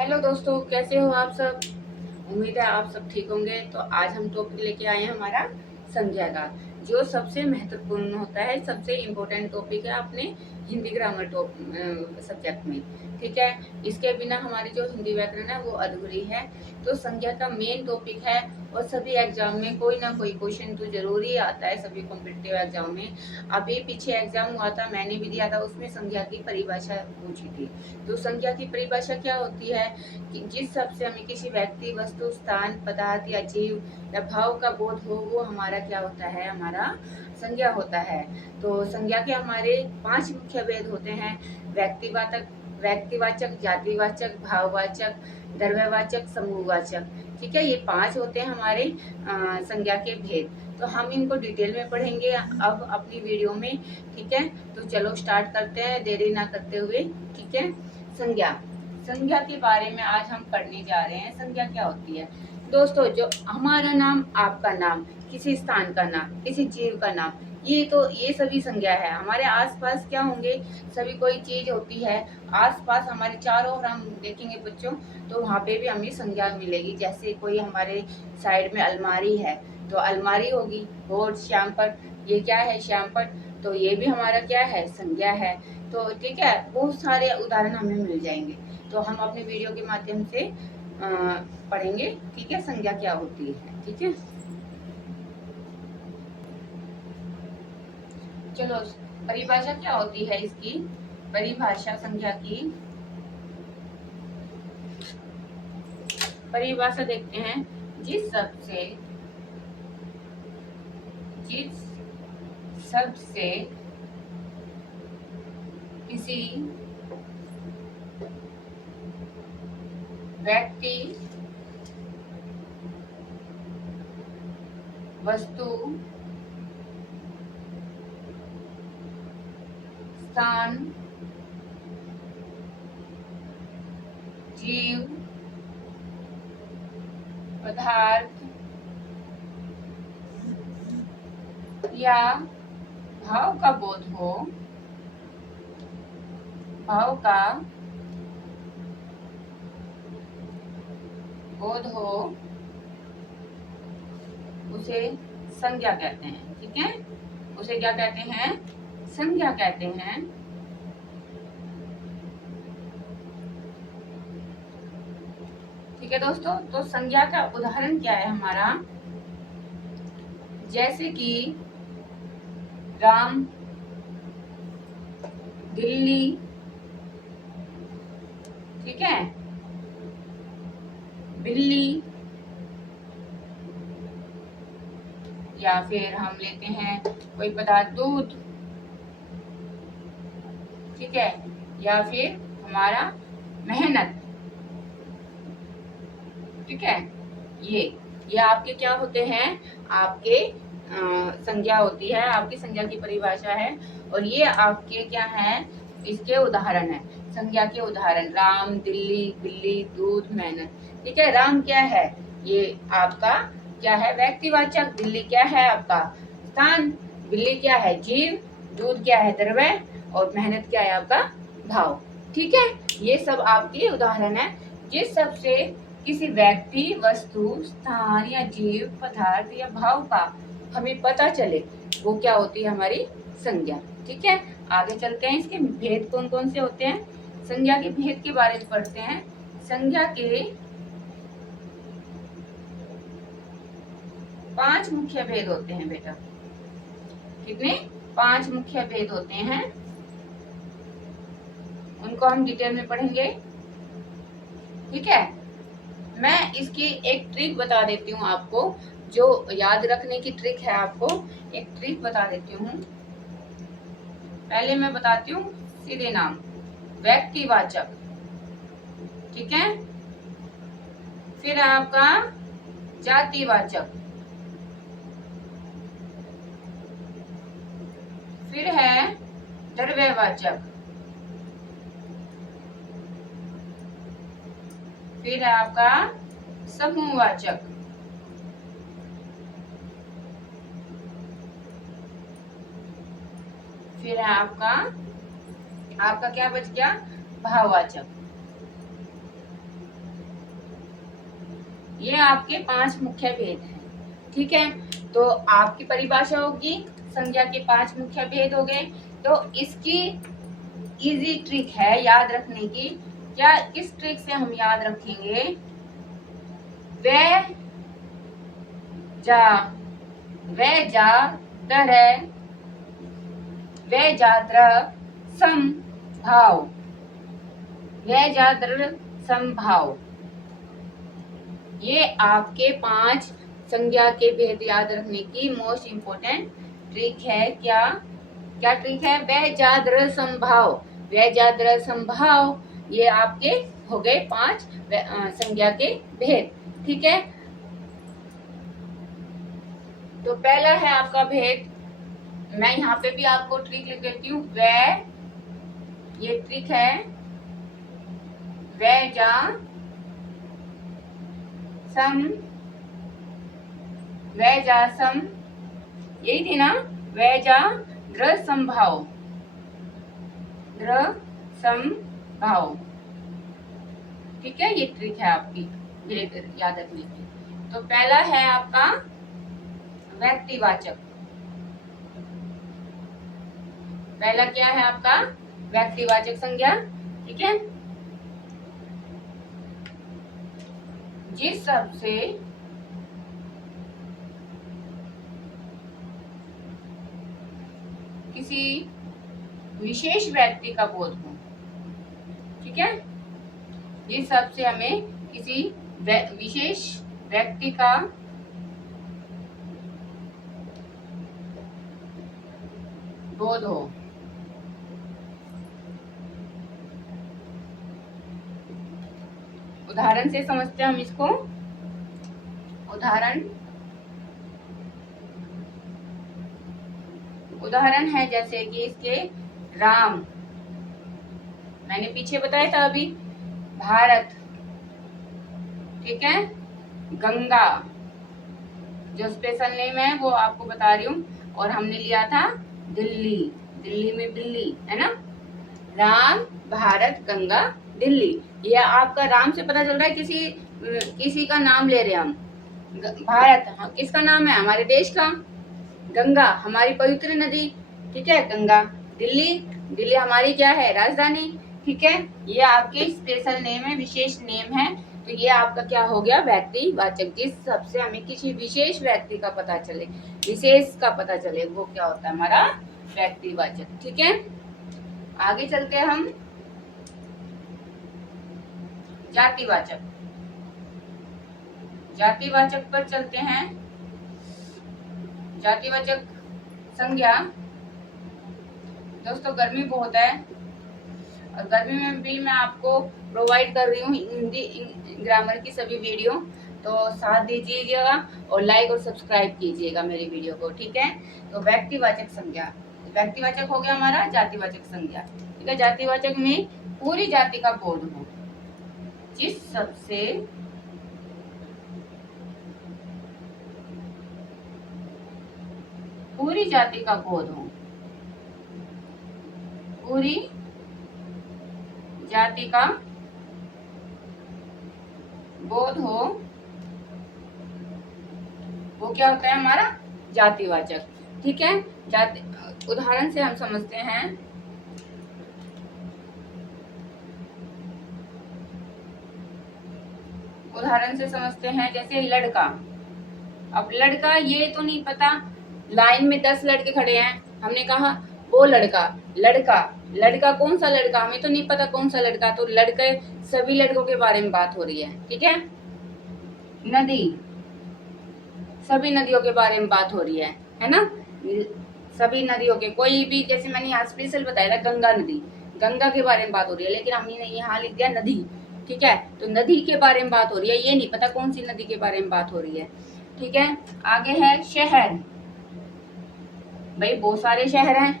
Hello दोस्तों, कैसे हो आप सब। उम्मीद है आप सब ठीक होंगे। तो आज हम टॉपिक लेके आए हैं हमारा संज्ञा का, जो सबसे महत्वपूर्ण होता है, सबसे इम्पोर्टेंट टॉपिक है अपने हिंदी ग्रामर सब्जेक्ट में। ठीक है, इसके बिना हमारी जो हिंदी व्याकरण है वो अधूरी है। तो संज्ञा का मेन टॉपिक है और सभी एग्जाम में कोई ना कोई क्वेश्चन तो जरूर ही आता है, सभी कॉम्पिटिटिव एग्जाम में। अभी पीछे एग्जाम हुआ था, मैंने भी दिया था, उसमें संज्ञा की परिभाषा पूछी थी। तो संज्ञा की परिभाषा क्या होती है कि जिस शब्द से हमें किसी व्यक्ति, वस्तु, स्थान, पदार्थ या जीव या भाव का बोध हो, वो हमारा क्या होता है, हमारा संज्ञा होता है। तो संज्ञा के हमारे 5 मुख्य भेद होते हैं। व्यक्तिवाचक व्यक्तिवाचक, जातिवाचक, भाववाचक, द्रव्यवाचक, समूहवाचक। ठीक है, ये 5 होते हैं हमारे संज्ञा के भेद। तो हम इनको डिटेल में पढ़ेंगे अब अपनी वीडियो में। ठीक है, तो चलो स्टार्ट करते हैं देरी ना करते हुए। ठीक है, संज्ञा संज्ञा के बारे में आज हम पढ़ने जा रहे हैं। संज्ञा क्या होती है दोस्तों? जो हमारा नाम, आपका नाम, किसी स्थान का नाम, किसी जीव का नाम, ये सभी संज्ञा है। हमारे आसपास क्या होंगे, सभी कोई चीज होती है आसपास हमारे चारों ओर, हम देखेंगे बच्चों तो वहाँ पे भी हमें संज्ञा मिलेगी। जैसे कोई हमारे साइड में अलमारी है तो अलमारी होगी। और श्यामपट, ये क्या है, श्यामपट, तो ये भी हमारा क्या है, संज्ञा है। तो ठीक है, बहुत सारे उदाहरण हमें मिल जाएंगे। तो हम अपने वीडियो के माध्यम से पढ़ेंगे। ठीक है, संज्ञा क्या होती है। ठीक है, चलो परिभाषा क्या होती है इसकी। परिभाषा संज्ञा की परिभाषा देखते हैं। जिस शब्द से किसी व्यक्ति, वस्तु, स्थान, जीव, पदार्थ या भाव का बोध हो, भाव का बोध हो, उसे संज्ञा कहते हैं। ठीक है, उसे क्या कहते हैं, संज्ञा कहते हैं। ठीक है दोस्तों, तो संज्ञा का उदाहरण क्या है हमारा, जैसे कि राम, दिल्ली, ठीक है, बिल्ली, या फिर हम लेते हैं कोई पदार्थ, दूध, ठीक है, या फिर हमारा मेहनत। ठीक है, ये आपके क्या होते हैं, आपके संज्ञा होती है, आपकी संज्ञा की परिभाषा है। और ये आपके क्या है, इसके उदाहरण है। संज्ञा के उदाहरण राम, दिल्ली, बिल्ली, दूध, मेहनत। ठीक है, राम क्या है, ये आपका क्या है, व्यक्तिवाचक। दिल्ली क्या है, आपका स्थान। बिल्ली क्या है, जीव। दूध क्या है, द्रव्य। और मेहनत क्या है, आपका भाव। ठीक है, ये सब आपके उदाहरण है। जिस सबसे किसी व्यक्ति, वस्तु, स्थान या जीव, पदार्थ या भाव का हमें पता चले, वो क्या होती है, हमारी संज्ञा। ठीक है, आगे चलते हैं। इसके भेद कौन कौन से होते हैं, संज्ञा के भेद के बारे में पढ़ते हैं। संज्ञा के 5 मुख्य भेद होते हैं बेटा। कितने, 5 मुख्य भेद होते हैं, उनको हम डिटेल में पढ़ेंगे। ठीक है, मैं इसकी एक ट्रिक बता देती हूँ आपको, जो याद रखने की ट्रिक है। आपको एक ट्रिक बता देती हूँ। पहले मैं बताती हूँ सीधे नाम, व्यक्तिवाचक। ठीक है, फिर आपका जातिवाचक, फिर है द्रव्यवाचक, फिर है आपका समूहवाचक, फिर है आपका आपका क्या बच गया, भाववाचक। ये आपके 5 मुख्य भेद हैं। ठीक है, तो आपकी परिभाषा होगी संज्ञा के 5 मुख्य भेद हो गए। तो इसकी इजी ट्रिक है याद रखने की। क्या किस ट्रिक से हम याद रखेंगे? वे जा, वे जा दर, वे जा द्र समभाव, वे जा द्र समभाव। ये आपके 5 संज्ञा के भेद याद रखने की मोस्ट इम्पोर्टेंट ट्रिक है। क्या क्या ट्रिक है? वे जा द्र समभाव, वे जा द्र समभाव। ये आपके हो गए 5 संज्ञा के भेद। ठीक है, तो पहला है आपका भेद, मैं यहाँ पे भी आपको ट्रिक लिख देती हूँ। वे, ये ट्रिक है, वे जा सम, वे जा सम, यही थी ना? वे जा द्र समभाव, द्र समभाव। ठीक है, ये ट्रिक है आपकी भेद याद रखने की। तो पहला है आपका व्यक्तिवाचक। पहला क्या है आपका? व्यक्तिवाचक संज्ञा। ठीक है, जिस शब्द से किसी विशेष व्यक्ति का बोध हो। ठीक है, जिस शब्द से हमें किसी विशेष व्यक्ति का बोध हो। उदाहरण से समझते हैं हम इसको। उदाहरण है जैसे कि इसके राम, मैंने पीछे बताया था अभी, भारत, ठीक है, गंगा, जो स्पेशल नेम है वो आपको बता रही हूँ, और हमने लिया था दिल्ली, दिल्ली में बिल्ली है ना। राम, भारत, गंगा, दिल्ली। ये आपका राम से पता चल रहा है किसी का नाम ले रहे हैं हम। भारत, हाँ, किसका नाम है? हमारे देश का। गंगा, हमारी पवित्र नदी, ठीक है, गंगा। दिल्ली, दिल्ली हमारी क्या है? राजधानी। ठीक है, ये आपके स्पेशल नेम है, विशेष नेम है। तो ये आपका क्या हो गया? व्यक्तिवाचक। जिस सबसे हमें किसी विशेष व्यक्ति का पता चले, विशेष का पता चले, वो क्या होता है? हमारा व्यक्तिवाचक। ठीक है, आगे चलते हैं हम जातिवाचक। जातिवाचक पर चलते हैं। जातिवाचक संज्ञा, दोस्तों गर्मी बहुत है, और गर्मी में भी मैं आपको प्रोवाइड कर रही हूँ हिंदी ग्रामर की सभी वीडियो, तो साथ दीजिएगा और लाइक और सब्सक्राइब कीजिएगा मेरी वीडियो को। ठीक है, तो व्यक्तिवाचक संज्ञा, व्यक्तिवाचक हो गया हमारा जातिवाचक संज्ञा। ठीक है, जातिवाचक में पूरी जाति का बोध हो। जिस सबसे पूरी जाति का बोध हो, पूरी जाति का बोध हो, वो क्या होता है? हमारा जातिवाचक। ठीक है, जाति, उदाहरण से हम समझते हैं। उदाहरण से समझते हैं, जैसे लड़का। अब लड़का, ये तो नहीं पता, लाइन में 10 लड़के खड़े हैं, हमने कहा वो लड़का, लड़का, लड़का कौन सा लड़का? हमें तो नहीं पता कौन सा लड़का, तो लड़के सभी लड़कों के बारे में बात हो रही है। ठीक है, नदी, सभी नदियों के बारे में बात हो रही है ना। सभी नदियों के, कोई भी, जैसे मैंने यहाँ स्पेशल बताया था गंगा नदी, गंगा के बारे में बात हो रही है, लेकिन हमने यहाँ लिख दिया नदी। ठीक है, तो नदी के बारे में बात हो रही है, ये नहीं पता कौन सी नदी के बारे में बात हो रही है। ठीक है, आगे है शहर। भाई बहुत सारे शहर हैं,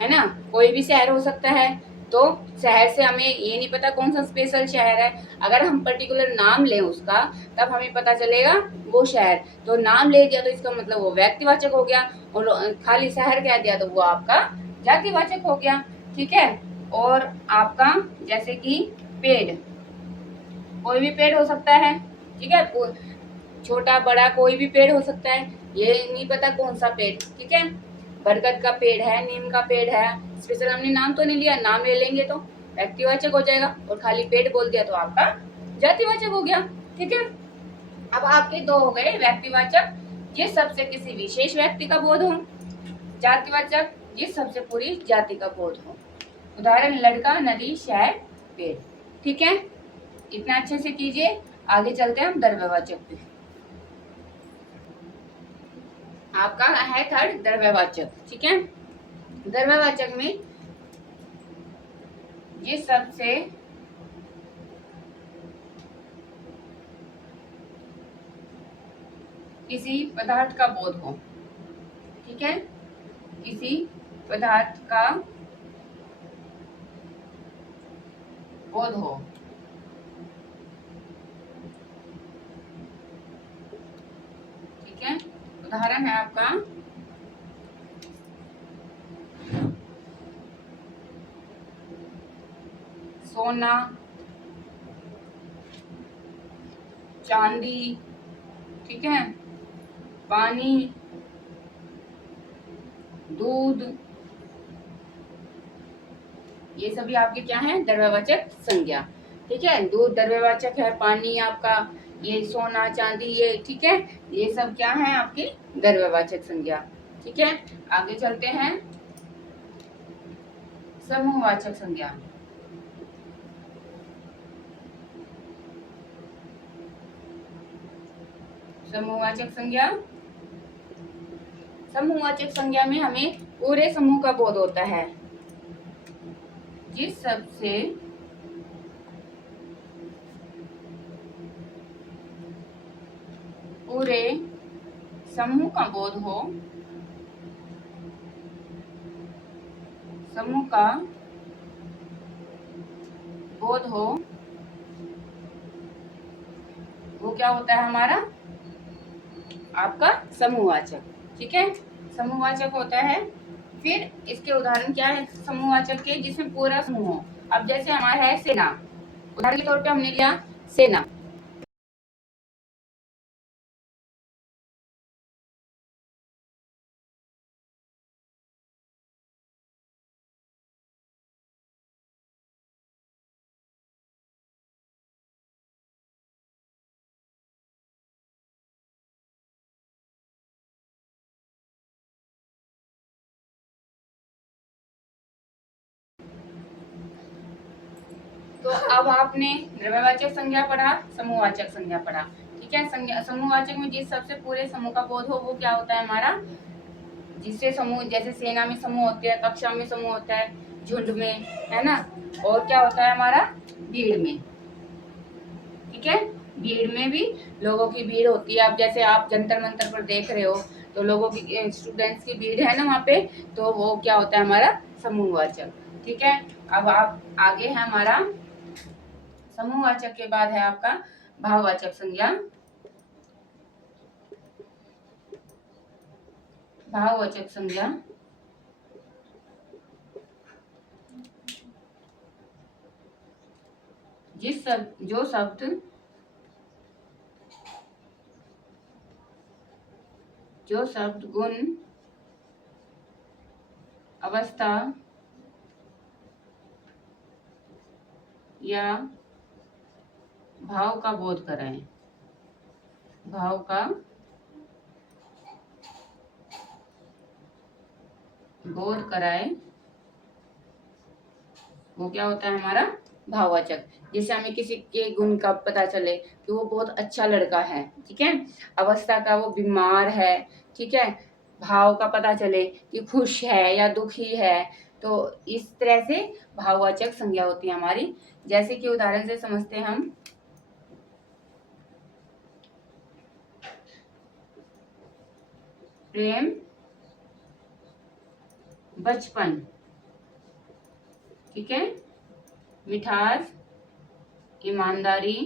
है ना, कोई भी शहर हो सकता है, तो शहर से हमें ये नहीं पता कौन सा स्पेशल शहर है। अगर हम पर्टिकुलर नाम लें उसका, तब हमें पता चलेगा वो शहर। तो नाम ले दिया तो इसका मतलब वो व्यक्तिवाचक हो गया, और खाली शहर कह दिया तो वो आपका जातिवाचक हो गया। ठीक है, और आपका जैसे कि पेड़, कोई भी पेड़ हो सकता है, ठीक है, छोटा बड़ा कोई भी पेड़ हो सकता है, ये नहीं पता कौन सा पेड़, ठीक है। बरगद का पेड़ है, नीम का पेड़ है, स्पेशल हमने नाम तो नहीं लिया, नाम ले लेंगे तो व्यक्तिवाचक हो जाएगा, और खाली पेड़ बोल दिया तो आपका जातिवाचक हो गया, ठीक है। अब आपके दो हो गए व्यक्तिवाचक, जिस सबसे किसी विशेष व्यक्ति का बोध हो, जातिवाचक, जिस सबसे पूरी जाति का बोध हो। उदाहरण लड़का, नदी, शहर, पेड़, ठीक है। इतना अच्छे से कीजिए। आगे चलते हैं हम द्रव्यवाचक पे। आपका है थर्ड द्रव्यवाचक, ठीक है। द्रव्यवाचक में जिस सबसे किसी पदार्थ का बोध हो, ठीक है, किसी पदार्थ का बोध हो, ठीक है। उदाहरण है आपका सोना, चांदी, ठीक है, पानी, दूध, ये सभी आपके क्या है द्रव्यवाचक संज्ञा, ठीक है। दूध द्रव्यवाचक है, पानी आपका, ये सोना चांदी ये, ठीक है, ये सब क्या है आपकी द्रव्यवाचक संज्ञा, ठीक है। आगे चलते हैं समूहवाचक संज्ञा। समूहवाचक संज्ञा, समूहवाचक संज्ञा में हमें पूरे समूह का बोध होता है, जिस सबसे पूरे समूह का बोध हो, समूह का बोध हो, वो क्या होता है हमारा आपका समूहवाचक, ठीक है। समूहवाचक होता है। फिर इसके उदाहरण क्या है समूहवाचक के, जिसमें पूरा समूह हो। अब जैसे हमारा है सेना, उदाहरण के तौर पे हमने लिया सेना, तो अब आपने द्रव्यवाचक संज्ञा पढ़ा, समूहवाचक संज्ञा पढ़ा, ठीक है। संज्ञा समूहवाचक में जिस सबसे पूरे समूह का बोध हो, वो क्या होता है हमारा, जिससे समूह, जैसे सेना में समूह होते हैं, कक्षा में समूह होता है, झुंड में, है ना, और क्या होता है हमारा भीड़ में, ठीक है। भीड़ में भी लोगों की भीड़ होती है। अब जैसे आप जंतर मंतर पर देख रहे हो, तो लोगों की स्टूडेंट्स की भीड़ है ना वहाँ पे, तो वो क्या होता है हमारा समूहवाचक, ठीक है। अब आप आगे है हमारा समूहवाचक के बाद है आपका भाववाचक संज्ञा। भाववाचक संज्ञा जो शब्द गुण, अवस्था या भाव का बोध कराएं, भाव का बोध कराए, वो क्या होता है हमारा भाववाचक। जैसे हमें किसी के गुण का पता चले कि वो बहुत अच्छा लड़का है, ठीक है, अवस्था का वो बीमार है, ठीक है, भाव का पता चले कि खुश है या दुखी है, तो इस तरह से भाववाचक संज्ञा होती है हमारी। जैसे कि उदाहरण से समझते हैं हम, प्रेम, बचपन, ठीक है, मिठास, ईमानदारी,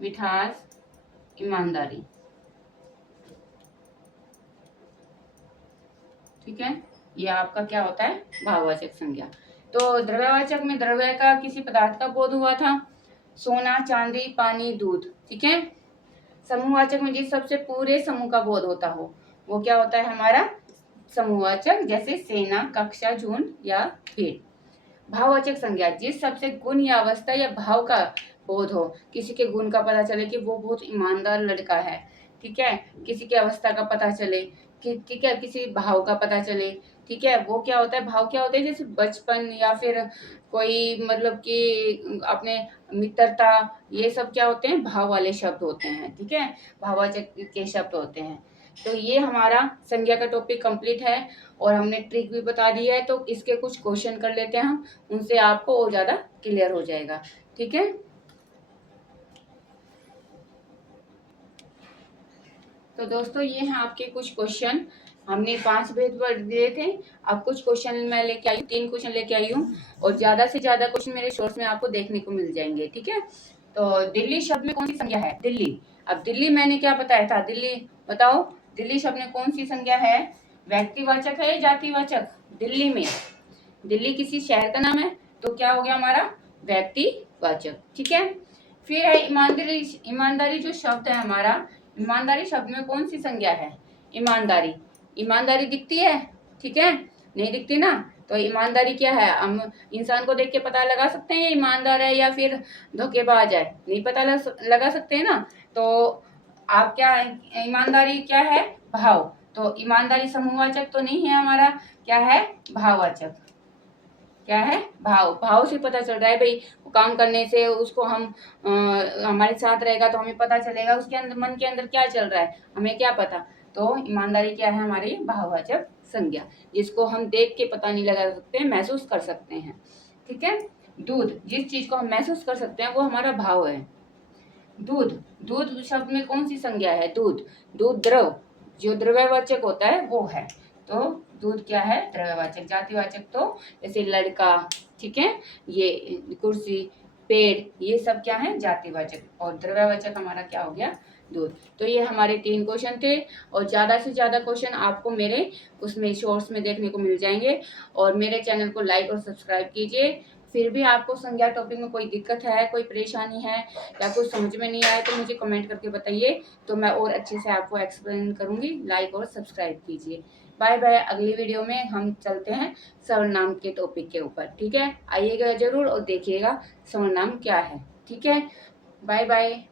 मिठास, ईमानदारी, ठीक है। ये आपका क्या होता है भाववाचक संज्ञा। तो द्रव्यवाचक में द्रव्य का किसी पदार्थ का बोध हुआ था, सोना, चांदी, पानी, दूध। ठीक है। समूहवाचक में जिस सबसे पूरे समूह का बोध होता हो वो क्या होता है हमारा समूहवाचक, जैसे सेना, कक्षा, झुंड या भीड़। भाववाचक संज्ञा जिस सबसे गुण या अवस्था या भाव का बोध हो, किसी के गुण का पता चले कि वो बहुत ईमानदार लड़का है, ठीक है, किसी की अवस्था का पता चले कि ठीक है, किसी भाव का पता चले, ठीक है, वो क्या होता है, भाव क्या होते हैं, जैसे बचपन या फिर कोई मतलब कि अपने मित्रता, ये सब क्या होते हैं, भाव वाले शब्द होते हैं। ठीक है, भाववाचक के शब्द होते हैं। तो ये हमारा संज्ञा का टॉपिक कंप्लीट है और हमने ट्रिक भी बता दी है, तो इसके कुछ क्वेश्चन कर लेते हैं हम, उनसे आपको और ज्यादा क्लियर हो जाएगा। ठीक है, तो दोस्तों ये हैं आपके कुछ क्वेश्चन। हमने 5 भेद दिए थे, अब कुछ क्वेश्चन मैं लेके आई, 3 क्वेश्चन लेके आई हूँ और ज्यादा से ज्यादा क्वेश्चन मेरे शॉर्ट्स में आपको देखने को मिल जाएंगे। ठीक है, तो दिल्ली शब्द में कौन सी संज्ञा है, दिल्ली। अब दिल्ली मैंने क्या बताया था, दिल्ली बताओ, दिल्ली शब्द में कौन सी संज्ञा है, व्यक्तिवाचक है या जातिवाचक। दिल्ली में, दिल्ली किसी शहर का नाम है तो क्या हो गया हमारा व्यक्तिवाचक। ठीक है, फिर है ईमानदारी। ईमानदारी जो शब्द है हमारा, ईमानदारी शब्द में कौन सी संज्ञा है, ईमानदारी। ईमानदारी दिखती है, ठीक है, नहीं दिखती ना, तो ईमानदारी क्या है, हम इंसान को देख के पता लगा सकते हैं ये ईमानदार है या फिर धोखेबाज है, नहीं पता लगा सकते हैं ना। तो आप क्या, ईमानदारी क्या है, भाव। तो ईमानदारी समूहवाचक तो नहीं है हमारा, क्या है, भाववाचक। क्या है, भाव। भाव से पता चल रहा है भाई, काम करने से उसको हम हमारे साथ रहेगा तो हमें पता चलेगा उसके अंदर, मन के अंदर क्या चल रहा है, हमें क्या पता। तो ईमानदारी क्या है हमारी, भाववाचक संज्ञा, जिसको हम देख के पता नहीं लगा सकते, महसूस कर सकते हैं। ठीक है, दूध, जिस चीज को हम महसूस कर सकते हैं वो हमारा भाव है। दूध, दूध शब्द में कौन सी संज्ञा है, दूध। दूध द्रव, जो द्रव्यवाचक होता है वो है, तो दूध क्या है, द्रव्यवाचक। जातिवाचक तो जैसे लड़का, ठीक है, ये कुर्सी, पेड़, ये सब क्या है, जातिवाचक। और द्रव्यवाचक हमारा क्या हो गया, दूध। तो ये हमारे 3 क्वेश्चन थे और ज्यादा से ज्यादा क्वेश्चन आपको मेरे उसमें शॉर्ट्स में देखने को मिल जाएंगे। और मेरे चैनल को लाइक और सब्सक्राइब कीजिए। फिर भी आपको संज्ञा टॉपिक में कोई दिक्कत है, कोई परेशानी है या कुछ समझ में नहीं आया तो मुझे कमेंट करके बताइए, तो मैं और अच्छे से आपको एक्सप्लेन करूंगी। लाइक और सब्सक्राइब कीजिए। बाय बाय, अगली वीडियो में हम चलते हैं सर्वनाम के टॉपिक के ऊपर। ठीक है, आइएगा जरूर और देखिएगा सर्वनाम क्या है। ठीक है, बाय बाय।